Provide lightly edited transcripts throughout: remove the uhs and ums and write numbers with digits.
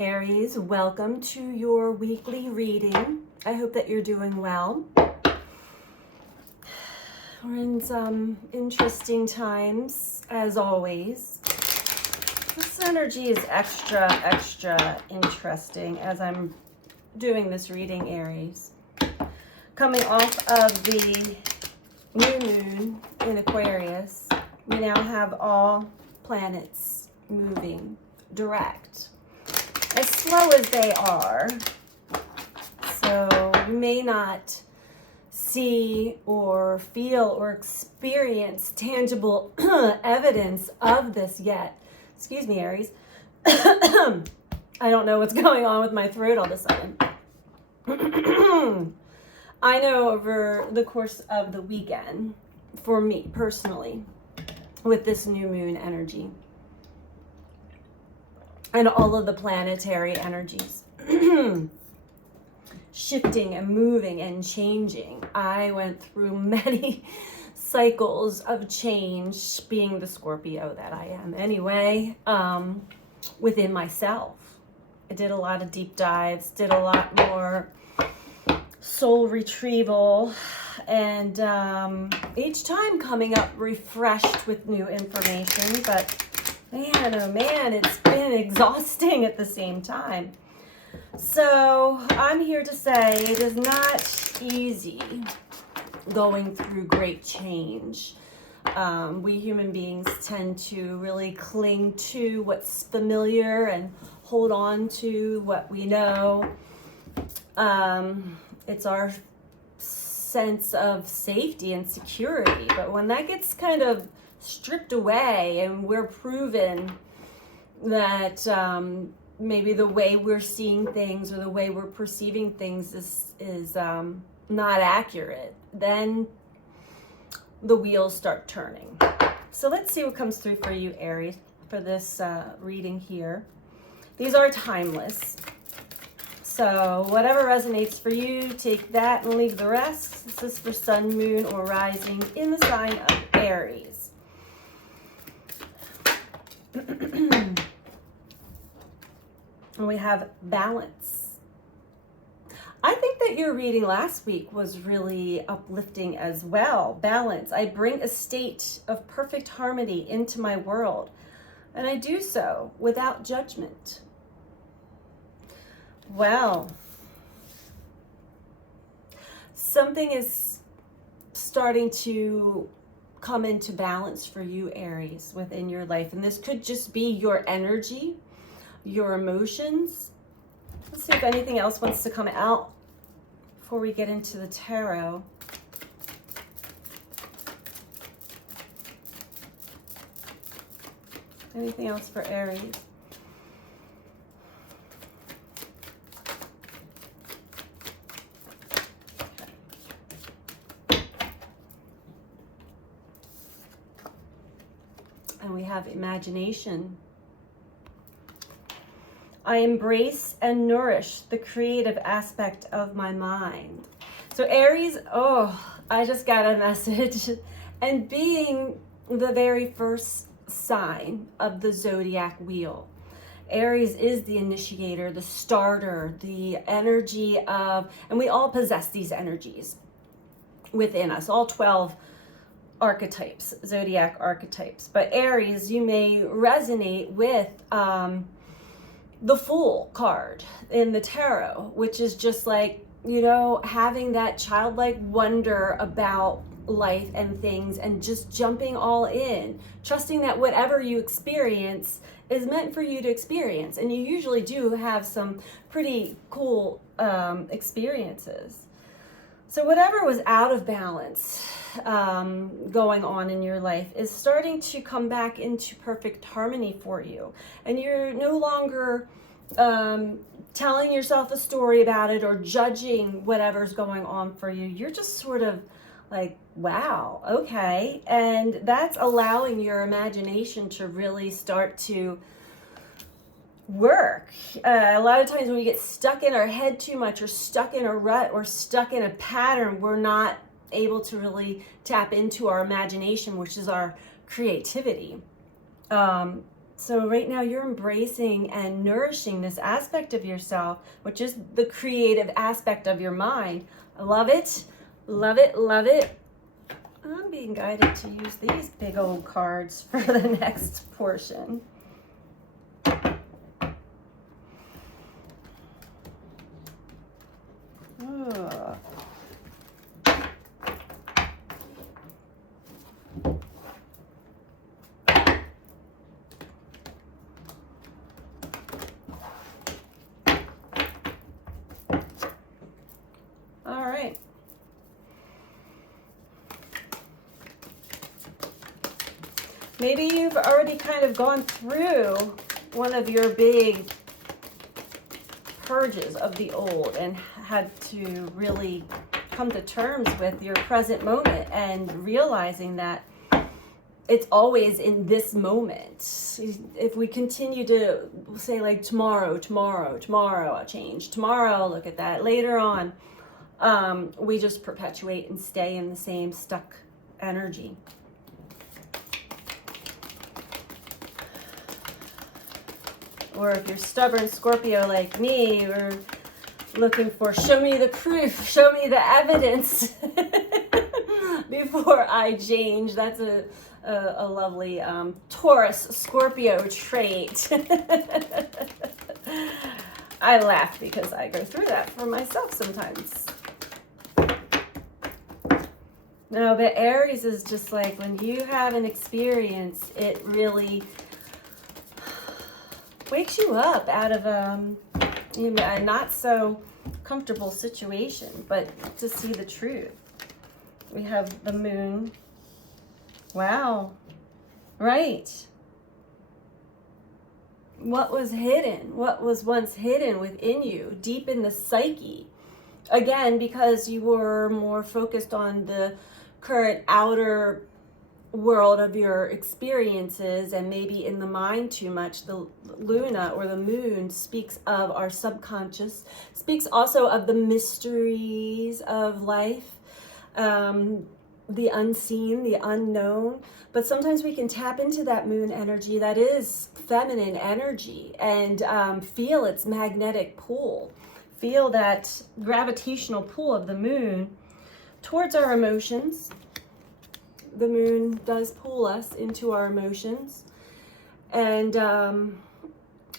Aries, welcome to your weekly reading. I hope that you're doing well. We're in some interesting times, as always. This energy is extra interesting as I'm doing this reading, Aries. Coming off of the new moon in Aquarius, we now have all planets moving direct, as slow as they are. So you may not see or feel or experience tangible evidence of this yet. Excuse me, Aries. I don't know what's going on with my throat all of a sudden. I know over the course of the weekend, for me personally, with this new moon energy and all of the planetary energies shifting and moving and changing, I went through many cycles of change, being the Scorpio that I am anyway, within myself. I did a lot of deep dives, did a lot more soul retrieval, and each time coming up refreshed with new information. But man, oh man, it's been exhausting at the same time. So I'm here to say it is not easy going through great change. We human beings tend to really cling to what's familiar and hold on to what we know. It's our sense of safety and security, but when that gets kind of stripped away and we're proven that maybe the way we're seeing things or the way we're perceiving things is not accurate, then the wheels start turning. So let's see what comes through for you, Aries, for this reading here. These are timeless. So whatever resonates for you, take that and leave the rest. This is for sun, moon, or rising in the sign of Aries. And we have balance. I think that your reading last week was really uplifting as well. Balance. I bring a state of perfect harmony into my world, and I do so without judgment. Well, something is starting to come into balance for you, Aries, within your life. And this could just be your energy, your emotions. Let's see if anything else wants to come out before we get into the tarot. Anything else for Aries? And we have imagination. I embrace and nourish the creative aspect of my mind. So Aries, I just got a message. And being the very first sign of the zodiac wheel, Aries is the initiator, the starter, the energy of, and we all possess these energies within us, all 12 archetypes, zodiac archetypes. But Aries, you may resonate with the Fool card in the tarot, which is just like, having that childlike wonder about life and things and just jumping all in, trusting that whatever you experience is meant for you to experience. And you usually do have some pretty cool experiences. So whatever was out of balance going on in your life is starting to come back into perfect harmony for you. And you're no longer telling yourself a story about it or judging whatever's going on for you. You're just sort of like, wow, okay. And that's allowing your imagination to really start to work. A lot of times when we get stuck in our head too much, or stuck in a rut, or stuck in a pattern, we're not able to really tap into our imagination, which is our creativity. So right now you're embracing and nourishing this aspect of yourself, which is the creative aspect of your mind. I love it, love it, love it. I'm being guided to use these big old cards for the next portion. Oh. All right. Maybe you've already kind of gone through one of your big purges of the old and had to really come to terms with your present moment and realizing that it's always in this moment. If we continue to say like tomorrow I'll change, tomorrow I'll look at that, later on, we just perpetuate and stay in the same stuck energy. Or if you're stubborn Scorpio like me, you're looking for show me the proof, show me the evidence before I change. That's a lovely Taurus Scorpio trait. I laugh because I go through that for myself sometimes. No, but Aries is just like when you have an experience, it really wakes you up out of a not so comfortable situation, but to see the truth. We have the moon. Wow. Right. What was hidden? What was once hidden within you, deep in the psyche? Again, because you were more focused on the current outer world of your experiences and maybe in the mind too much. The Luna or the moon speaks of our subconscious, speaks also of the mysteries of life, the unseen, the unknown. But sometimes we can tap into that moon energy that is feminine energy and feel its magnetic pull, feel that gravitational pull of the moon towards our emotions. The moon does pull us into our emotions, and a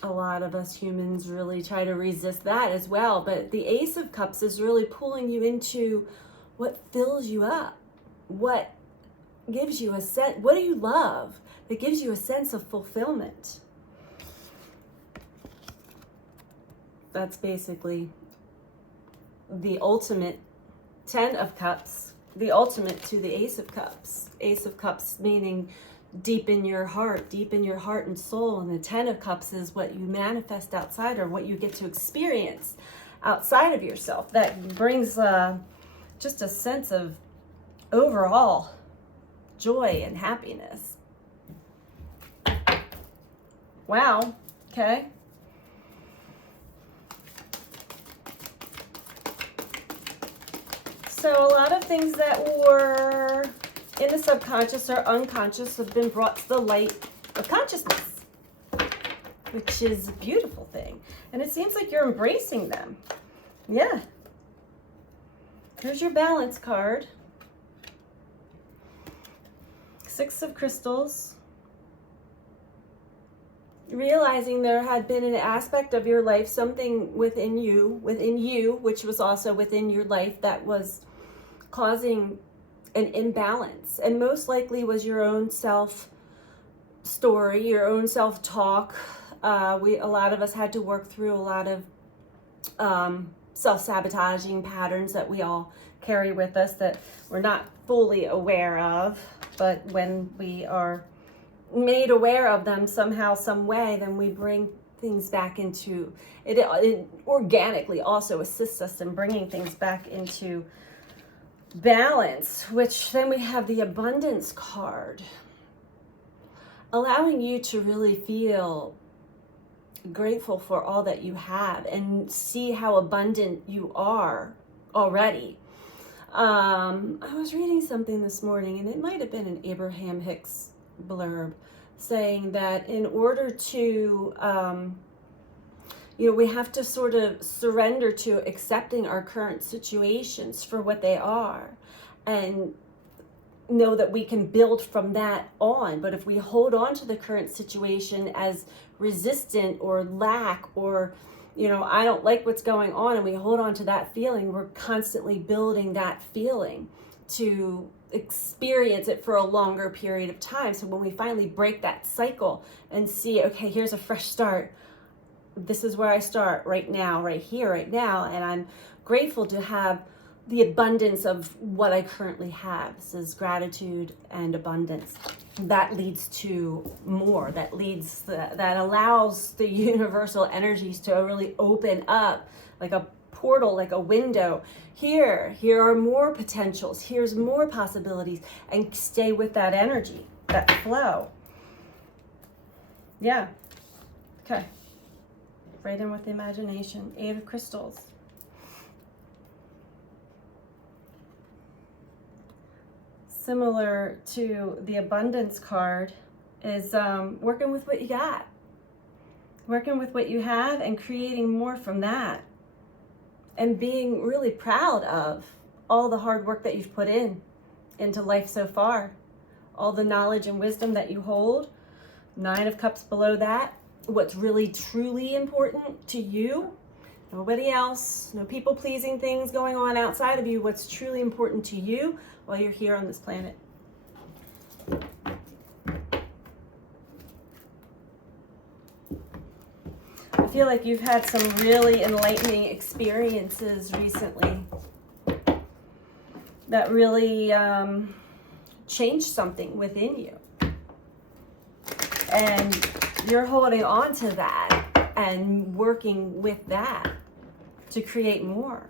lot of us humans really try to resist that as well. But the Ace of Cups is really pulling you into what fills you up, what gives you a sense, what do you love that gives you a sense of fulfillment. That's basically the ultimate 10 of Cups, the ultimate to the Ace of Cups. Ace of Cups meaning deep in your heart and soul. And the 10 of Cups is what you manifest outside, or what you get to experience outside of yourself. That brings just a sense of overall joy and happiness. Wow. Okay. So a lot of things that were in the subconscious or unconscious have been brought to the light of consciousness, which is a beautiful thing. And it seems like you're embracing them. Yeah. Here's your balance card. 6 of Crystals. Realizing there had been an aspect of your life, something within you, which was also within your life, that was causing an imbalance, and most likely was your own self story, your own self talk. A lot of us had to work through a lot of self-sabotaging patterns that we all carry with us that we're not fully aware of, but when we are made aware of them somehow, some way, then we bring things back into it. It organically also assists us in bringing things back into balance, which then we have the abundance card, allowing you to really feel grateful for all that you have and see how abundant you are already. I was reading something this morning, and it might have been an Abraham Hicks blurb, saying that in order to, we have to sort of surrender to accepting our current situations for what they are, and know that we can build from that on. But if we hold on to the current situation as resistant or lack, or I don't like what's going on, and we hold on to that feeling, we're constantly building that feeling to experience it for a longer period of time. So when we finally break that cycle and see, okay, here's a fresh start, this is where I start right now, right here, right now, and I'm grateful to have the abundance of what I currently have. This is gratitude and abundance. That leads to more. That allows the universal energies to really open up like a portal, like a window. Here are more potentials. Here's more possibilities, and stay with that energy, that flow. Yeah. Okay. Right in with the imagination. 8 of crystals. Similar to the abundance card is working with what you got. Working with what you have and creating more from that. And being really proud of all the hard work that you've put into life so far. All the knowledge and wisdom that you hold. 9 of Cups below that. What's really truly important to you. Nobody else. No people pleasing things going on outside of you. What's truly important to you while you're here on this planet. I feel like you've had some really enlightening experiences recently that really changed something within you. And you're holding on to that and working with that to create more.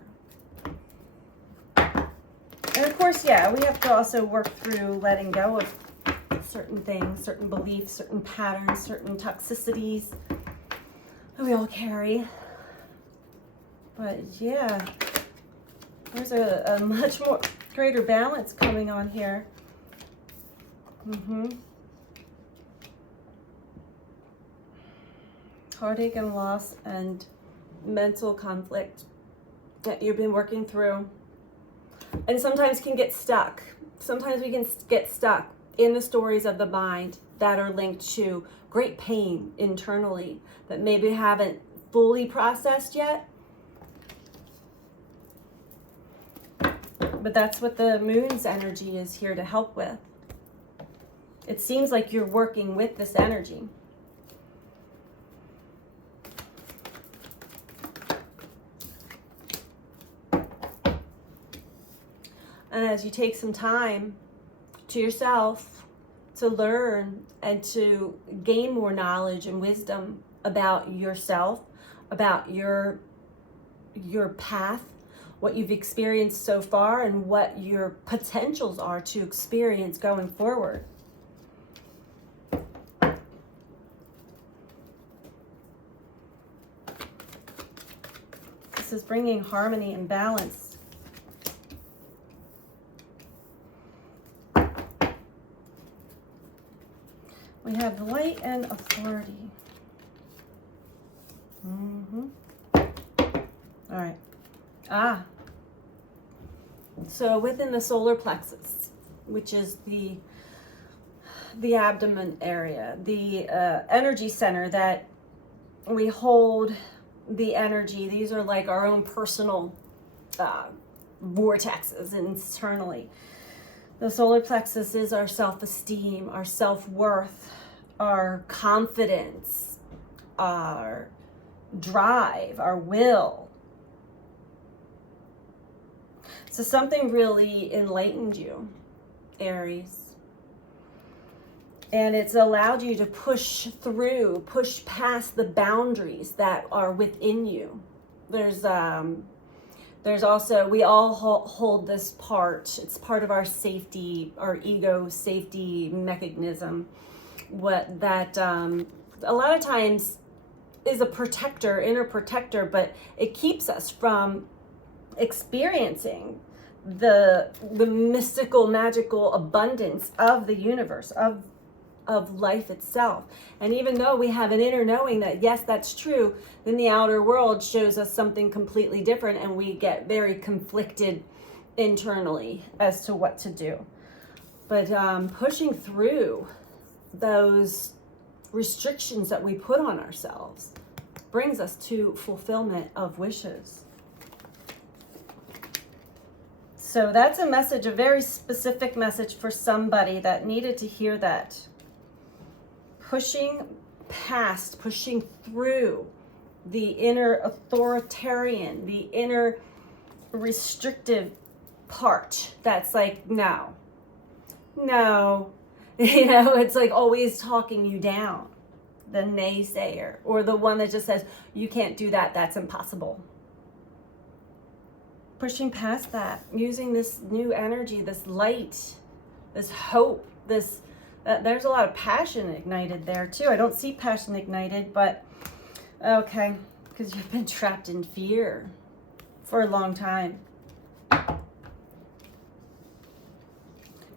And of course, yeah, we have to also work through letting go of certain things, certain beliefs, certain patterns, certain toxicities that we all carry. But yeah, there's a much more greater balance coming on here. Heartache and loss and mental conflict that you've been working through. And sometimes can get stuck. Sometimes we can get stuck in the stories of the mind that are linked to great pain internally that maybe haven't fully processed yet. But that's what the moon's energy is here to help with. It seems like you're working with this energy. And as you take some time to yourself to learn and to gain more knowledge and wisdom about yourself, about your path, what you've experienced so far, and what your potentials are to experience going forward. This is bringing harmony and balance. We have light and authority. All right. So within the solar plexus, which is the abdomen area, the energy center that we hold the energy. These are like our own personal vortexes internally. The solar plexus is our self-esteem, our self-worth, our confidence, our drive, our will. So something really enlightened you, Aries. And it's allowed you to push through, push past the boundaries that are within you. There's also, we all hold this part. It's part of our safety, our ego safety mechanism. What that a lot of times is a protector, inner protector, but it keeps us from experiencing the mystical, magical abundance of the universe, of of life itself. And even though we have an inner knowing that, yes, that's true, then the outer world shows us something completely different, and we get very conflicted internally as to what to do. But pushing through those restrictions that we put on ourselves brings us to fulfillment of wishes. So that's a message, a very specific message for somebody that needed to hear that. Pushing past, pushing through the inner authoritarian, the inner restrictive part that's like, no, it's like always talking you down. The naysayer, or the one that just says, you can't do that, that's impossible. Pushing past that, using this new energy, this light, this hope, there's a lot of passion ignited there too. I don't see passion ignited, but okay, because you've been trapped in fear for a long time.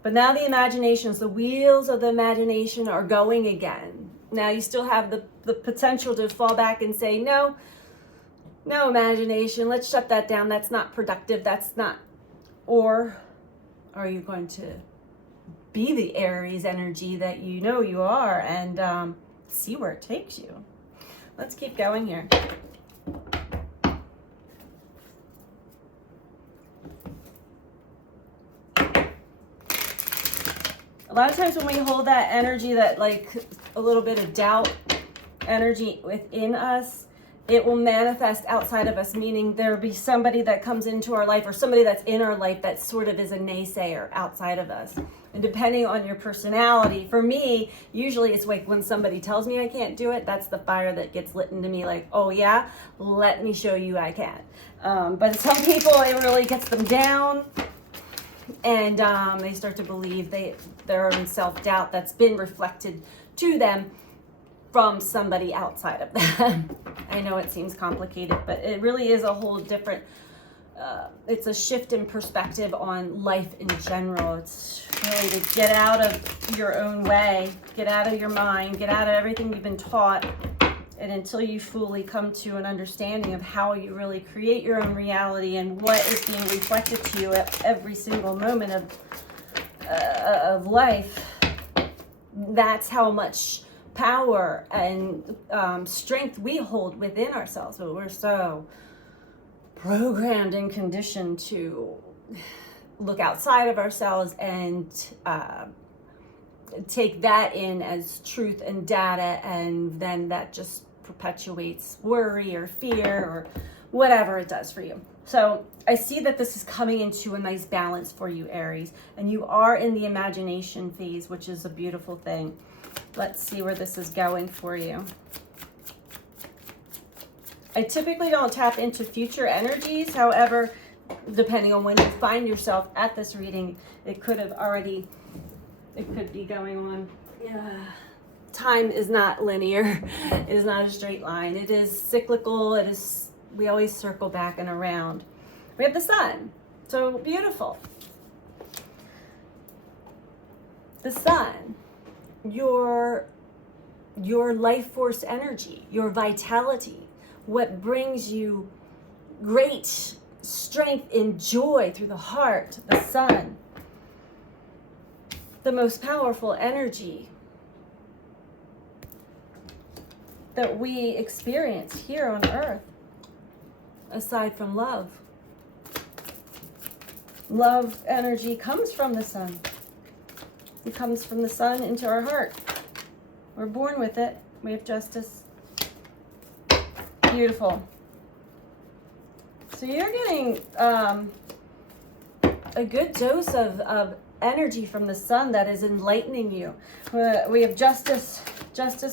But now the wheels of the imagination are going again. Now you still have the potential to fall back and say, no imagination, let's shut that down. That's not productive. That's not. Or are you going to be the Aries energy that you know you are and see where it takes you? Let's keep going here. A lot of times when we hold that energy, that like a little bit of doubt energy within us, it will manifest outside of us, meaning there will be somebody that comes into our life or somebody that's in our life that sort of is a naysayer outside of us. And depending on your personality, for me, usually it's like when somebody tells me I can't do it, that's the fire that gets lit into me, like, oh yeah, let me show you I can. But some people, it really gets them down, and they start to believe their own self-doubt that's been reflected to them from somebody outside of them. I know it seems complicated, but it really is a whole different, it's a shift in perspective on life in general. It's really to get out of your own way, get out of your mind, get out of everything you've been taught, and until you fully come to an understanding of how you really create your own reality and what is being reflected to you at every single moment of life, that's how much power and strength we hold within ourselves. But we're so programmed and conditioned to look outside of ourselves and take that in as truth and data, and then that just perpetuates worry or fear or whatever it does for you. So I see that this is coming into a nice balance for you, Aries, and you are in the imagination phase, which is a beautiful thing. Let's see where this is going for you. I typically don't tap into future energies. However, depending on when you find yourself at this reading, it could be going on. Yeah. Time is not linear. It is not a straight line. It is cyclical. We always circle back and around. We have the sun. So beautiful. The sun, your life force energy, your vitality, what brings you great strength and joy through the heart, the sun, the most powerful energy that we experience here on earth, aside from love. Love energy comes from the sun. It comes from the sun into our heart. We're born with it. We have justice. Beautiful. So you're getting a good dose of energy from the sun that is enlightening you. We have justice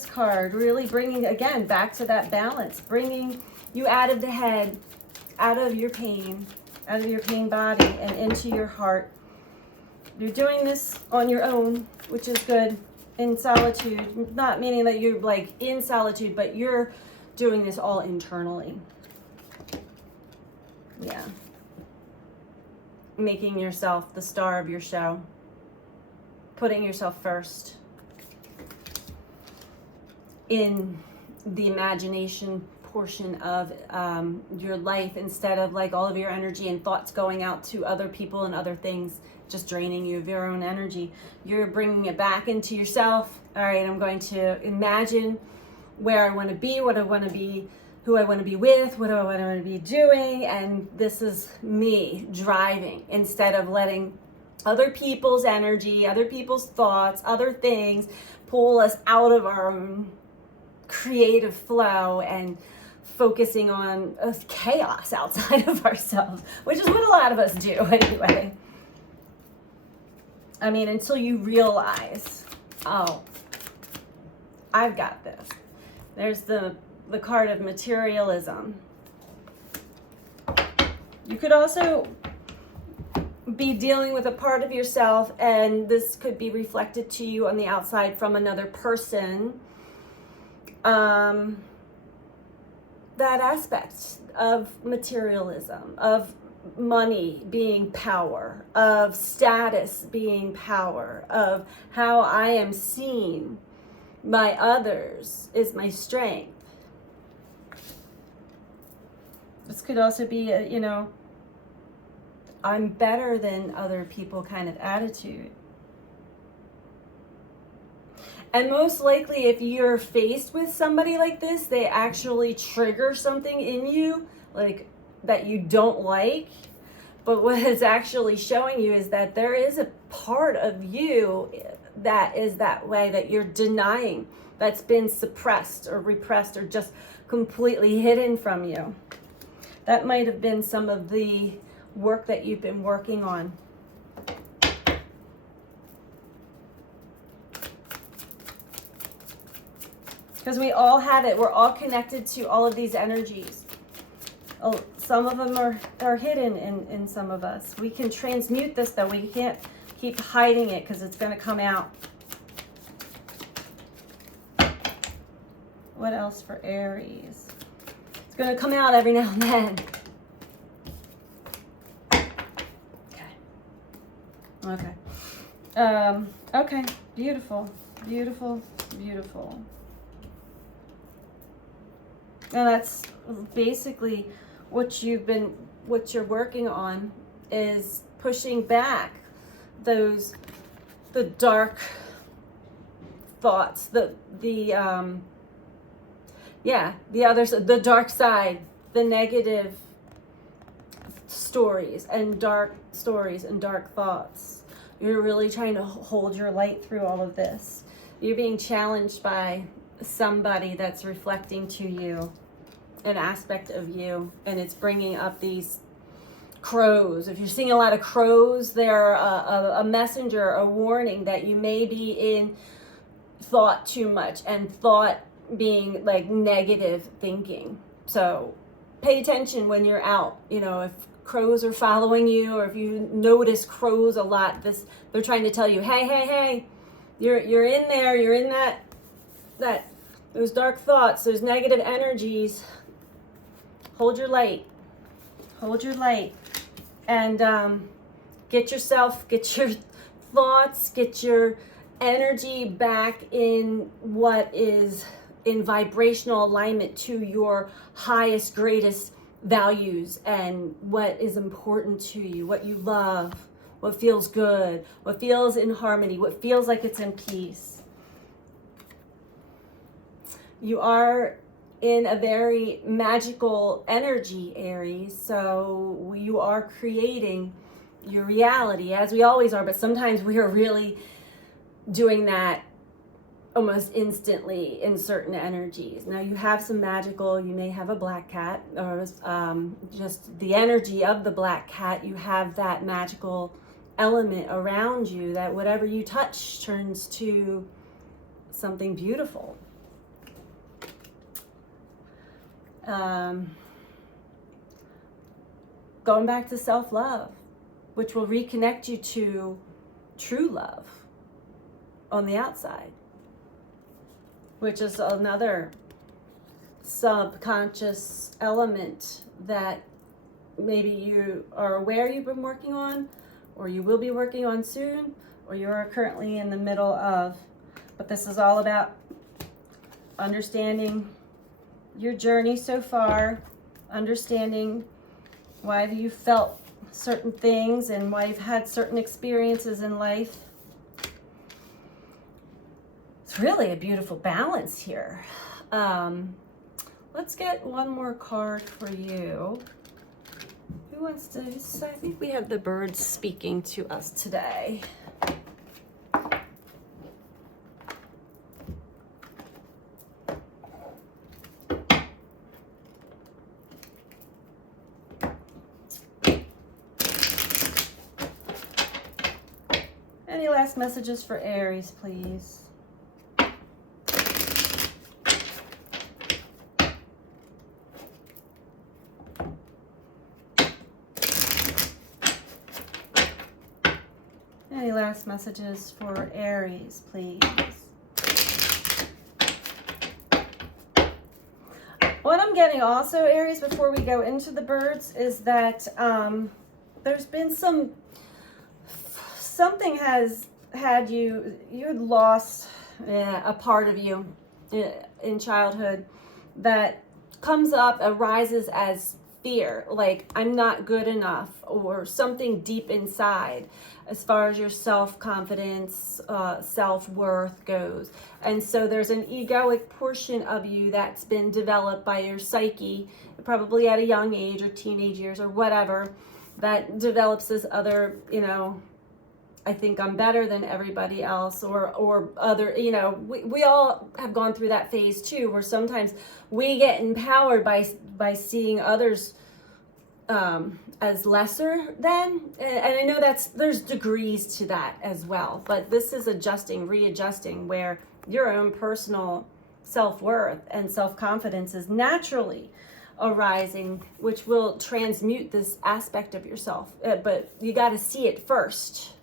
card, really bringing, again, back to that balance, bringing you out of the head, out of your pain body, and into your heart. You're doing this on your own, which is good, in solitude, not meaning that you're like in solitude, but you're doing this all internally. Yeah. Making yourself the star of your show. Putting yourself first. in the imagination portion of your life, instead of like all of your energy and thoughts going out to other people and other things, just draining you of your own energy. You're bringing it back into yourself. All right, I'm going to imagine where I want to be, what I want to be, who I want to be with, what do I want to be doing, and this is me driving, instead of letting other people's energy, other people's thoughts, other things pull us out of our own creative flow and focusing on chaos outside of ourselves, which is what a lot of us do anyway. I mean, until you realize, oh, I've got this. There's the card of materialism. You could also be dealing with a part of yourself, and this could be reflected to you on the outside from another person. That aspect of materialism, of money being power, of status being power, of how I am seen by others is my strength. This could also be a, you know, I'm better than other people kind of attitude. And most likely, if you're faced with somebody like this, they actually trigger something in you, like that you don't like. But what it's actually showing you is that there is a part of you that is that way, that you're denying, that's been suppressed or repressed or just completely hidden from you. That might have been some of the work that you've been working on. Because we all have it. We're all connected to all of these energies. Oh, some of them are hidden in some of us. We can transmute this, though. We can't keep hiding it because it's going to come out. What else for Aries? It's going to come out every now and then. Okay. Okay. Beautiful. Beautiful. Beautiful. And that's basically what you're working on, is pushing back the dark thoughts, the dark side, the negative stories and dark thoughts. You're really trying to hold your light through all of this. You're being challenged by somebody that's reflecting to you an aspect of you, and it's bringing up these crows. If you're seeing a lot of crows, they're a messenger, a warning that you may be in thought too much, and thought being like negative thinking. So pay attention when you're out. You know, if crows are following you, or if you notice crows a lot, they're trying to tell you, hey, you're in there, you're in that those dark thoughts, those negative energies. Hold your light, and get your thoughts, get your energy back in what is in vibrational alignment to your highest, greatest values, and what is important to you, what you love, what feels good, what feels in harmony, what feels like it's in peace. You are in a very magical energy, Aries, so you are creating your reality, as we always are, but sometimes we are really doing that almost instantly in certain energies. Now, you have some magical, you may have a black cat, or just the energy of the black cat. You have that magical element around you that whatever you touch turns to something beautiful. Going back to self-love, which will reconnect you to true love on the outside, which is another subconscious element that maybe you are aware you've been working on, or you will be working on soon, or you are currently in the middle of. But this is all about understanding your journey so far, understanding why you felt certain things and why you've had certain experiences in life. It's really a beautiful balance here. Let's get one more card for you. Who wants to? I think we have the birds speaking to us today. Any last messages for Aries, please? Any last messages for Aries, please? What I'm getting also, Aries, before we go into the birds, is that there's been something has had you had lost a part of you in childhood that comes up, arises as fear, like I'm not good enough, or something deep inside as far as your self-confidence, self-worth goes. And so there's an egoic portion of you that's been developed by your psyche, probably at a young age or teenage years or whatever, that develops this other, I think I'm better than everybody else, or other, we all have gone through that phase too, where sometimes we get empowered by seeing others as lesser than, and I know there's degrees to that as well, but this is readjusting, where your own personal self-worth and self-confidence is naturally arising, which will transmute this aspect of yourself, but you got to see it first.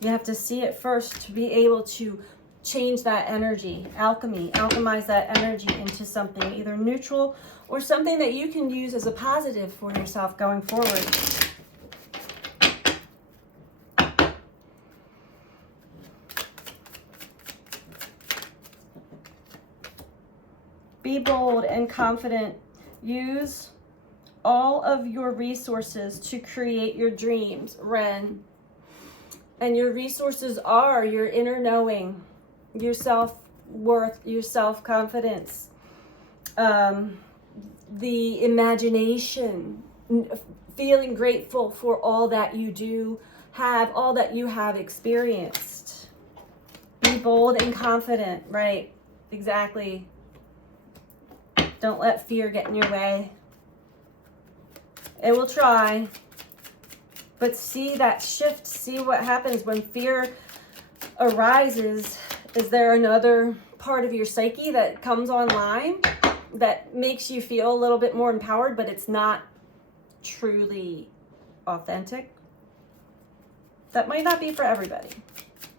You have to see it first to be able to change that energy, alchemize that energy into something either neutral or something that you can use as a positive for yourself going forward. Be bold and confident. Use all of your resources to create your dreams, Ren. And your resources are your inner knowing, your self-worth, your self-confidence, the imagination, feeling grateful for all that you do have, all that you have experienced. Be bold and confident, right? Exactly. Don't let fear get in your way. It will try. But see that shift, see what happens when fear arises. Is there another part of your psyche that comes online that makes you feel a little bit more empowered, but it's not truly authentic? That might not be for everybody,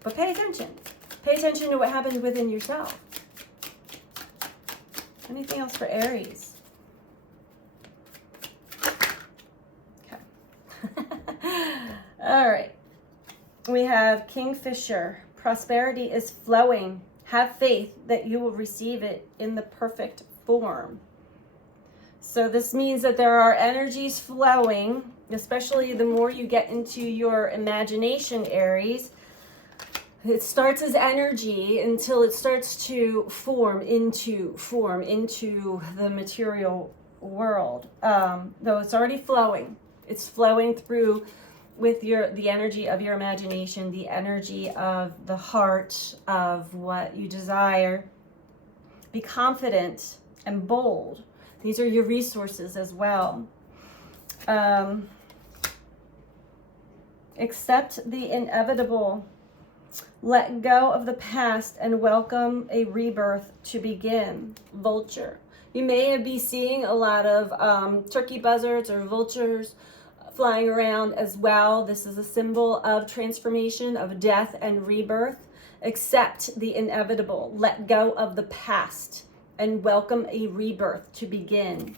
but pay attention. Pay attention to what happens within yourself. Anything else for Aries? All right, we have Kingfisher. Prosperity is flowing. Have faith that you will receive it in the perfect form. So this means that there are energies flowing, especially the more you get into your imagination, Aries. It starts as energy until it starts to form into the material world. Though it's already flowing. It's flowing through with the energy of your imagination, the energy of the heart, of what you desire. Be confident and bold. These are your resources as well. Accept the inevitable. Let go of the past and welcome a rebirth to begin. Vulture. You may be seeing a lot of turkey buzzards or vultures flying around as well. This is a symbol of transformation, of death and rebirth. Accept the inevitable. Let go of the past and welcome a rebirth to begin.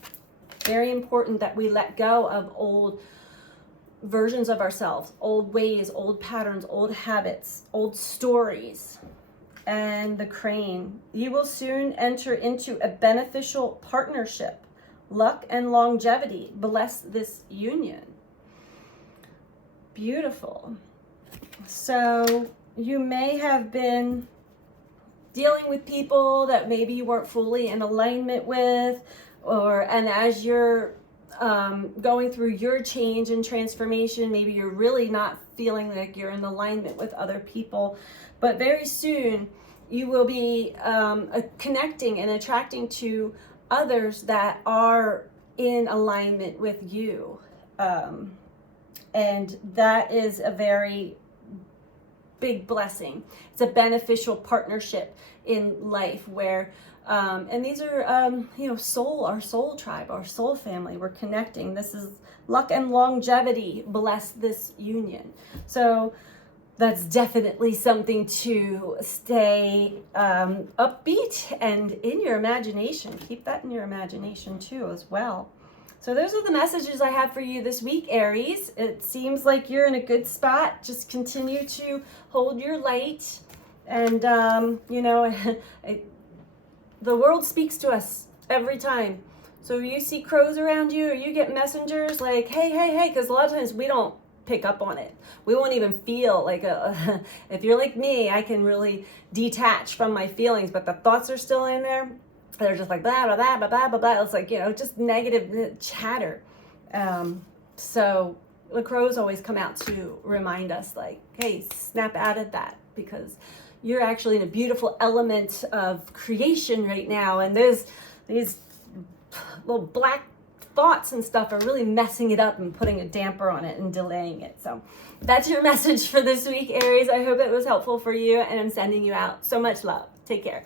Very important that we let go of old versions of ourselves, old ways, old patterns, old habits, old stories, and the crane. You will soon enter into a beneficial partnership. Luck and longevity bless this union. Beautiful. So you may have been dealing with people that maybe you weren't fully in alignment with, and as you're going through your change and transformation, maybe you're really not feeling like you're in alignment with other people. But very soon you will be connecting and attracting to others that are in alignment with you. And that is a very big blessing. It's a beneficial partnership in life where and these are our soul tribe, our soul family. We're connecting. This is luck and longevity bless this union. So that's definitely something to stay upbeat and in your imagination. Keep that in your imagination too as well. So those are the messages I have for you this week, Aries. It seems like you're in a good spot. Just continue to hold your light. And, the world speaks to us every time. So you see crows around you, or you get messengers like, hey, because a lot of times we don't pick up on it. We won't even feel like if you're like me, I can really detach from my feelings, but the thoughts are still in there. They're just like blah, blah, blah, blah, blah, blah, blah. It's like, just negative chatter. So the crows always come out to remind us like, hey, snap out of that, because you're actually in a beautiful element of creation right now. And there's these little black thoughts and stuff are really messing it up and putting a damper on it and delaying it. So that's your message for this week, Aries. I hope it was helpful for you, and I'm sending you out so much love. Take care.